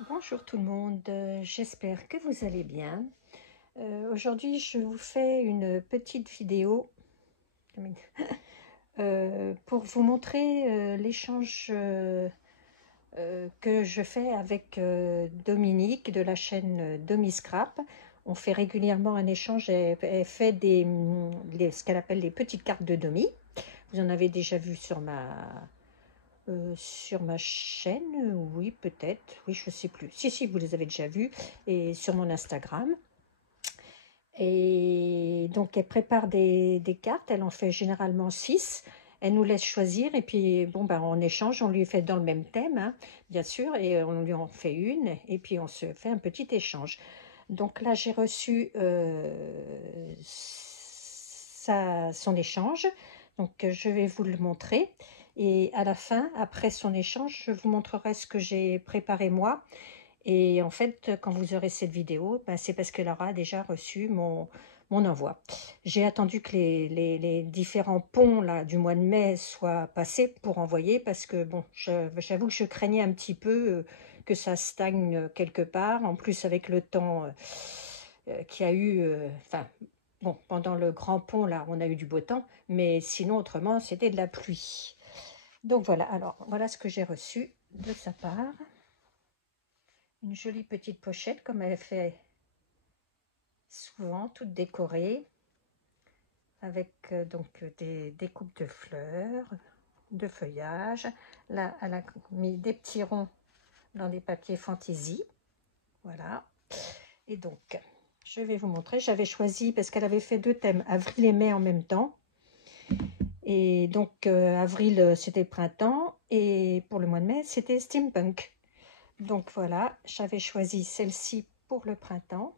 Bonjour tout le monde, j'espère que vous allez bien. Aujourd'hui, je vous fais une petite vidéo pour vous montrer l'échange que je fais avec Dominique de la chaîne Domiscrap. On fait régulièrement un échange, elle fait ce qu'elle appelle les petites cartes de Domi. Vous en avez déjà vu sur ma chaîne, oui, peut-être, oui, je ne sais plus. Si, vous les avez déjà vus, et sur mon Instagram. Et donc, elle prépare des cartes, elle en fait généralement 6. Elle nous laisse choisir, et puis, bon, ben, on échange, on lui fait dans le même thème, hein, bien sûr, et on lui en fait une, et puis on se fait un petit échange. Donc là, j'ai reçu son échange, donc je vais vous le montrer. Et à la fin, après son échange, je vous montrerai ce que j'ai préparé moi. Et en fait, quand vous aurez cette vidéo, ben, c'est parce qu'elle aura déjà reçu mon envoi. J'ai attendu que les différents ponts là, du mois de mai soient passés pour envoyer, parce que bon, j'avoue que je craignais un petit peu que ça stagne quelque part. En plus, avec le temps qu'il y a eu, enfin, bon, pendant le grand pont, là, on a eu du beau temps, mais sinon, autrement, c'était de la pluie. Donc voilà, alors, voilà ce que j'ai reçu de sa part. Une jolie petite pochette, comme elle fait souvent, toute décorée, avec donc des découpes de fleurs, de feuillage. Là, elle a mis des petits ronds dans des papiers fantaisie. Voilà. Et donc, je vais vous montrer. J'avais choisi, parce qu'elle avait fait 2 thèmes, avril et mai en même temps. Et donc, avril, c'était printemps. Et pour le mois de mai, c'était steampunk. Donc voilà, j'avais choisi celle-ci pour le printemps.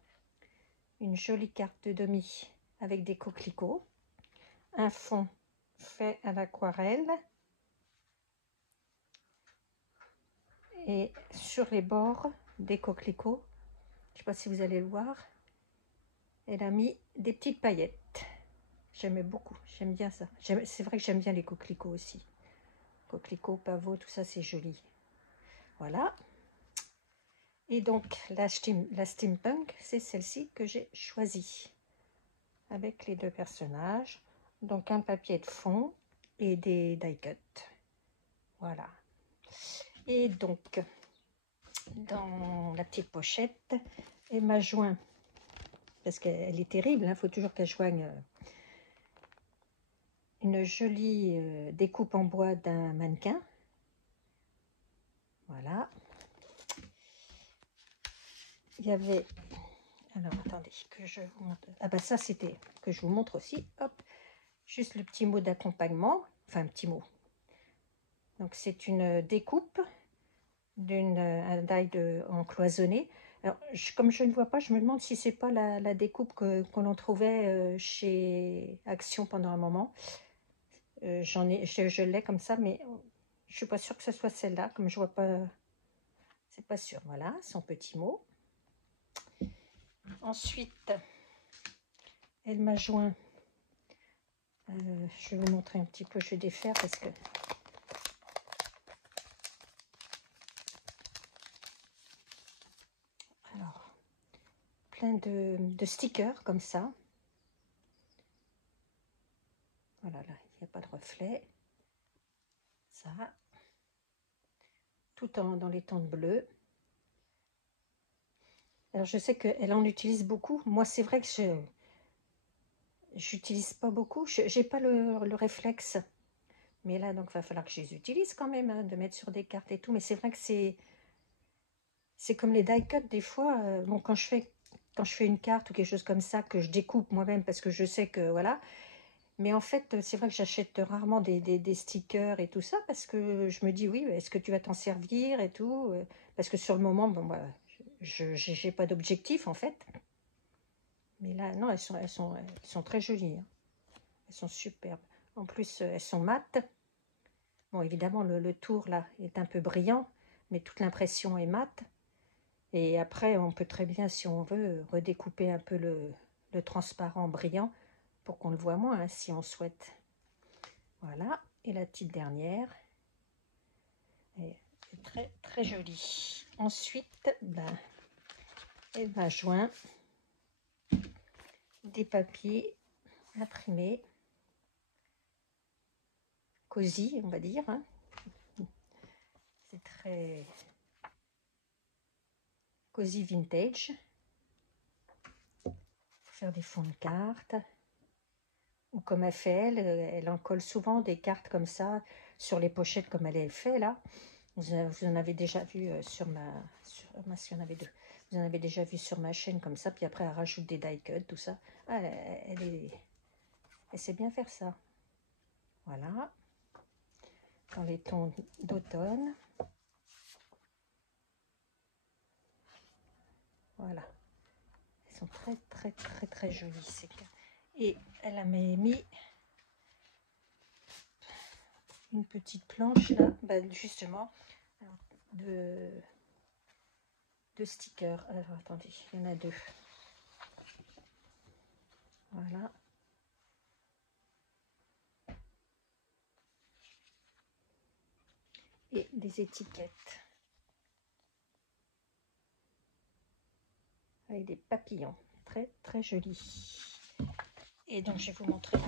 Une jolie carte de demi avec des coquelicots. Un fond fait à l'aquarelle. Et sur les bords des coquelicots, je ne sais pas si vous allez le voir, elle a mis des petites paillettes. J'aimais beaucoup, j'aime bien ça. C'est vrai que j'aime bien les coquelicots aussi. Coquelicots, pavots, tout ça, c'est joli. Voilà. Et donc, la steampunk, c'est celle-ci que j'ai choisie. Avec les 2 personnages. Donc, un papier de fond et des die cuts. Voilà. Et donc, dans la petite pochette, elle m'a joint, parce qu'elle est terrible, il faut toujours qu'elle joigne une jolie découpe en bois d'un mannequin. Voilà. Il y avait, alors attendez que je vous montre, ah bah ça c'était que je vous montre aussi, hop, juste le petit mot d'accompagnement, enfin un petit mot. Donc c'est une découpe un die en cloisonné. Alors, comme je ne vois pas, je me demande si c'est pas la découpe que l'on trouvait chez Action pendant un moment. Je l'ai comme ça, mais je suis pas sûre que ce soit celle-là, comme je vois pas, c'est pas sûr. Voilà, son petit mot. Ensuite, elle m'a joint, je vais vous montrer un petit peu, je vais défaire parce que alors, plein de stickers comme ça. Voilà, là, il n'y a pas de reflet. Ça, tout dans les tons de bleu. Alors, je sais qu'elle en utilise beaucoup. Moi, c'est vrai que je n'utilise pas beaucoup. Je n'ai pas le réflexe. Mais là, donc, il va falloir que je les utilise quand même, hein, de mettre sur des cartes et tout. Mais c'est vrai que c'est comme les die cuts des fois. Bon, quand je fais une carte ou quelque chose comme ça, que je découpe moi-même parce que je sais que, voilà. Mais en fait, c'est vrai que j'achète rarement des stickers et tout ça parce que je me dis, oui, est-ce que tu vas t'en servir et tout, parce que sur le moment, bon, bah, je n'ai pas d'objectif en fait. Mais là, non, elles sont très jolies, hein. Elles sont superbes. En plus, elles sont mates. Bon, évidemment, le tour là est un peu brillant, mais toute l'impression est mate. Et après, on peut très bien, si on veut, redécouper un peu le transparent brillant pour qu'on le voit moins, hein, si on souhaite. Voilà. Et la petite dernière est très très jolie. ensuite, elle m'a joint des papiers imprimés, cosy, on va dire. Hein. C'est très cosy vintage. Pour faire des fonds de cartes. Ou comme elle fait, elle en colle souvent des cartes comme ça sur les pochettes comme elle fait là. Vous en avez déjà vu sur ma... il y en avait deux. Vous en avez déjà vu sur ma chaîne comme ça. Puis après, elle rajoute des die cuts, tout ça. Ah, elle sait bien faire ça. Voilà. Dans les tons d'automne. Voilà. Elles sont très, très, très, très jolies, ces cartes. Et elle a mis une petite planche là, justement, de stickers. Alors, attendez, il y en a deux. Voilà. Et des étiquettes. Avec des papillons. Très, très jolis. Et donc, je vais vous montrer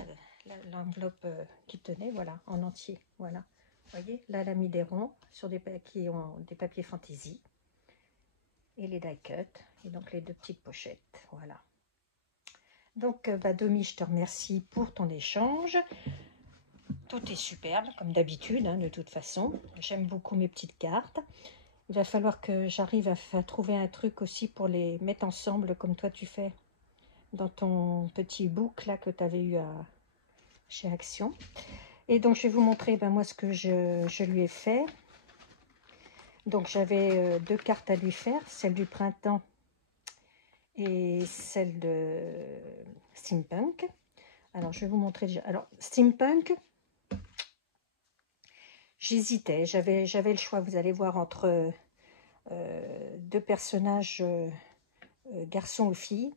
l'enveloppe qui tenait, voilà, en entier. Voilà. Vous voyez, là, elle a mis des ronds sur des papiers fantaisie. Et les die cuts. Et donc, les deux petites pochettes. Voilà. Donc, Domi, je te remercie pour ton échange. Tout est superbe, comme d'habitude, hein, de toute façon. J'aime beaucoup mes petites cartes. Il va falloir que j'arrive à trouver un truc aussi pour les mettre ensemble, comme toi tu fais, dans ton petit book là que tu avais eu chez Action. Et donc, je vais vous montrer moi ce que je lui ai fait. Donc, j'avais deux cartes à lui faire, celle du printemps et celle de Steampunk. Alors, je vais vous montrer déjà. Alors, Steampunk, j'hésitais, j'avais le choix, vous allez voir, entre deux personnages, garçon ou fille.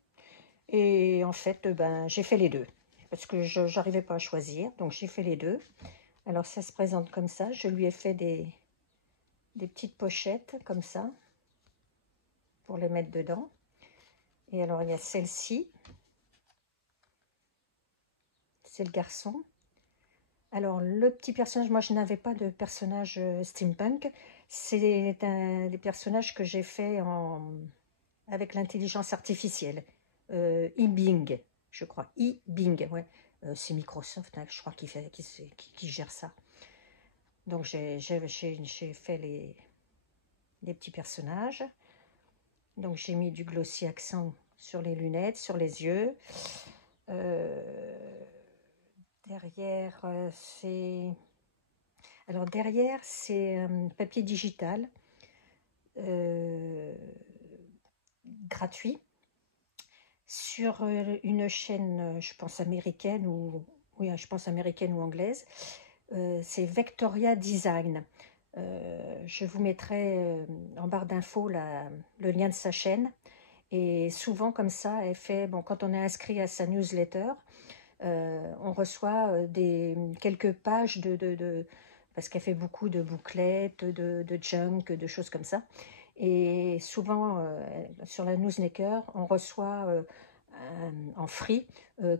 Et en fait, j'ai fait les deux. Parce que je n'arrivais pas à choisir, donc j'ai fait les deux. Alors, ça se présente comme ça. Je lui ai fait des petites pochettes, comme ça, pour les mettre dedans. Et alors, il y a celle-ci. C'est le garçon. Alors, le petit personnage, moi, je n'avais pas de personnage steampunk. C'est des personnages que j'ai fait avec l'intelligence artificielle. eBing, je crois. eBing, ouais. C'est Microsoft, hein, je crois, qui gère ça. Donc, j'ai fait les petits personnages. Donc, j'ai mis du glossy accent sur les lunettes, sur les yeux. Derrière, c'est... Alors, derrière, c'est papier digital. Gratuit. Sur une chaîne, je pense américaine ou... Oui, je pense américaine ou anglaise. C'est Vectoria Design. Je vous mettrai en barre d'infos le lien de sa chaîne. Et souvent, comme ça, elle fait... Bon, quand on est inscrit à sa newsletter, on reçoit quelques pages parce qu'elle fait beaucoup de bouclettes, de junk, de choses comme ça. Et souvent, sur la newsletter, on reçoit en free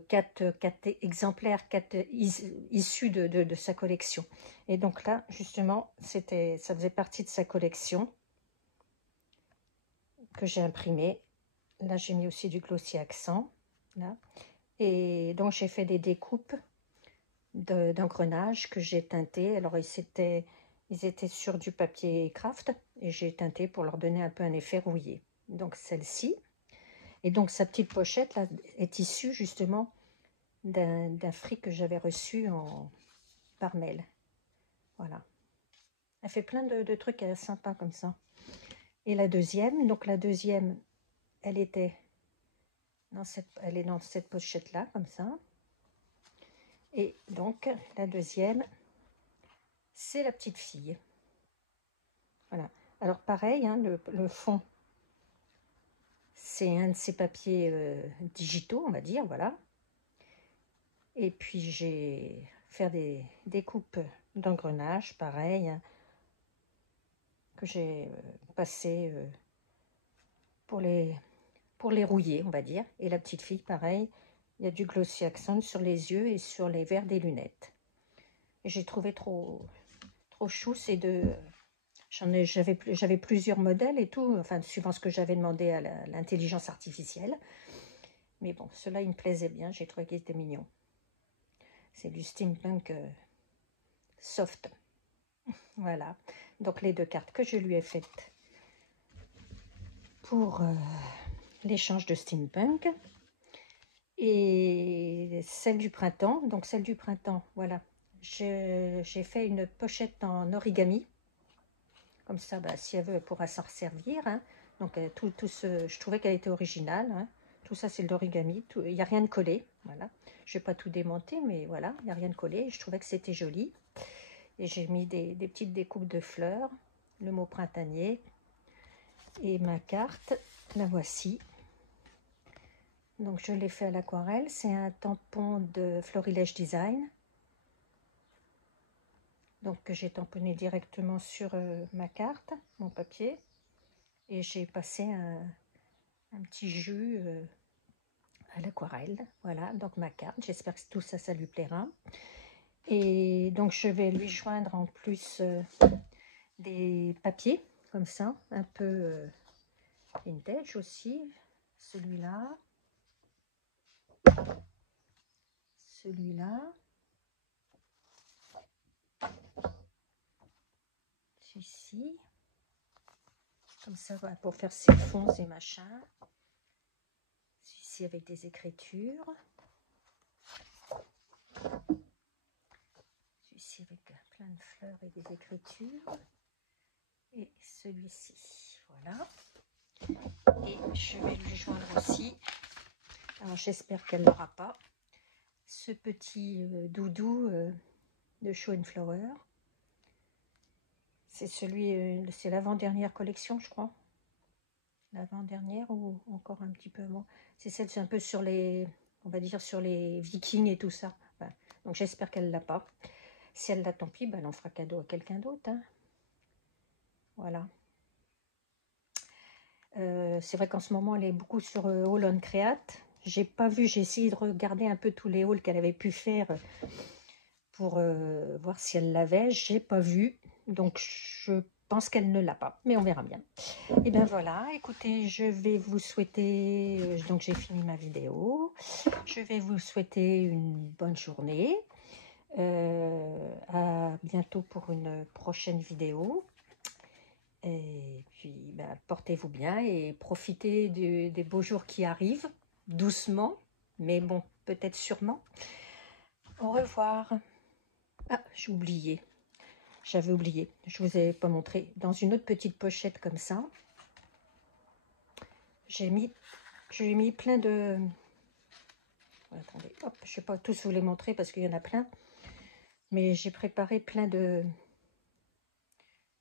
4 exemplaires, issus de sa collection. Et donc là, justement, ça faisait partie de sa collection que j'ai imprimé. Là, j'ai mis aussi du glossy accent. Là. Et donc, j'ai fait des découpes d'engrenages que j'ai teintés. Alors, ils étaient sur du papier craft et j'ai teinté pour leur donner un peu un effet rouillé. Donc, celle-ci. Et donc, sa petite pochette là est issue justement d'un fric que j'avais reçu par mail. Voilà. Elle fait plein de trucs sympas comme ça. Et la deuxième, elle est dans cette pochette-là, comme ça. Et donc, la deuxième, c'est la petite fille. Voilà. Alors, pareil, hein, le fond, c'est un de ces papiers digitaux, on va dire, voilà. Et puis, j'ai fait des découpes d'engrenages, pareil, hein, que j'ai passé pour les rouiller, on va dire. Et la petite fille, pareil, il y a du Glossy Accent sur les yeux et sur les verres des lunettes. Et j'ai trouvé trop chou, ces deux. J'avais plusieurs modèles et tout, enfin, suivant ce que j'avais demandé à l'intelligence artificielle. Mais bon, ceux-là, ils me plaisaient bien, j'ai trouvé qu'ils étaient mignons. C'est du steampunk soft. Voilà, donc les deux cartes que je lui ai faites pour l'échange de steampunk. Et celle du printemps, donc celle du printemps, voilà. J'ai fait une pochette en origami. Comme ça, bah, si elle veut, elle pourra s'en servir. Hein. Donc, je trouvais qu'elle était originale. Hein. Tout ça, c'est de l'origami. Il n'y a rien de collé. Voilà. Je ne vais pas tout démonter, mais voilà, il n'y a rien de collé. Je trouvais que c'était joli. Et j'ai mis des petites découpes de fleurs, le mot printanier. Et ma carte, la voici. Donc, je l'ai fait à l'aquarelle. C'est un tampon de Florilège Design. Donc, que j'ai tamponné directement sur ma carte, mon papier. Et j'ai passé un petit jus à l'aquarelle. Voilà, donc ma carte. J'espère que tout ça, ça lui plaira. Et donc, je vais lui joindre en plus des papiers, comme ça, un peu vintage aussi. Celui-là. Celui-là. Celui-ci. Comme ça, voilà, pour faire ses fonds et machins. Celui-ci avec des écritures. Celui-ci avec plein de fleurs et des écritures. Et celui-ci, voilà. Et je vais lui joindre aussi, alors j'espère qu'elle n'aura pas, ce petit doudou de Show and Flower. C'est c'est l'avant-dernière collection, je crois. L'avant-dernière ou encore un petit peu moins. C'est celle, c'est un peu sur les, on va dire sur les Vikings et tout ça. Enfin, donc j'espère qu'elle l'a pas. Si elle l'a, tant pis, ben, elle en fera cadeau à quelqu'un d'autre. Hein. Voilà. C'est vrai qu'en ce moment, elle est beaucoup sur Haul on Create. J'ai pas vu, j'ai essayé de regarder un peu tous les hauls qu'elle avait pu faire pour voir si elle l'avait. J'ai pas vu, donc je pense qu'elle ne l'a pas, mais on verra bien. Et bien voilà, écoutez, je vais vous souhaiter, donc j'ai fini ma vidéo, je vais vous souhaiter une bonne journée, à bientôt pour une prochaine vidéo. Et puis, ben, portez-vous bien et profitez des beaux jours qui arrivent, doucement, mais bon, peut-être sûrement. Au revoir. Ah, j'ai oublié. J'avais oublié. Je vous ai pas montré. Dans une autre petite pochette comme ça, j'ai mis plein de... Attendez, hop, je ne vais pas tous vous les montrer parce qu'il y en a plein. Mais j'ai préparé plein de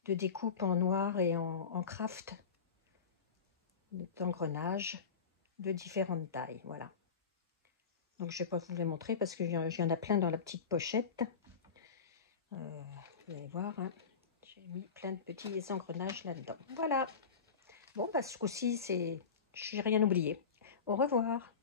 découpes en noir et en craft, d'engrenages de différentes tailles, voilà. Donc je ne vais pas vous les montrer parce qu'il y en a plein dans la petite pochette. Vous allez voir, hein, j'ai mis plein de petits engrenages là-dedans. Voilà. Bon, bah, ce coup-ci, je n'ai rien oublié. Au revoir.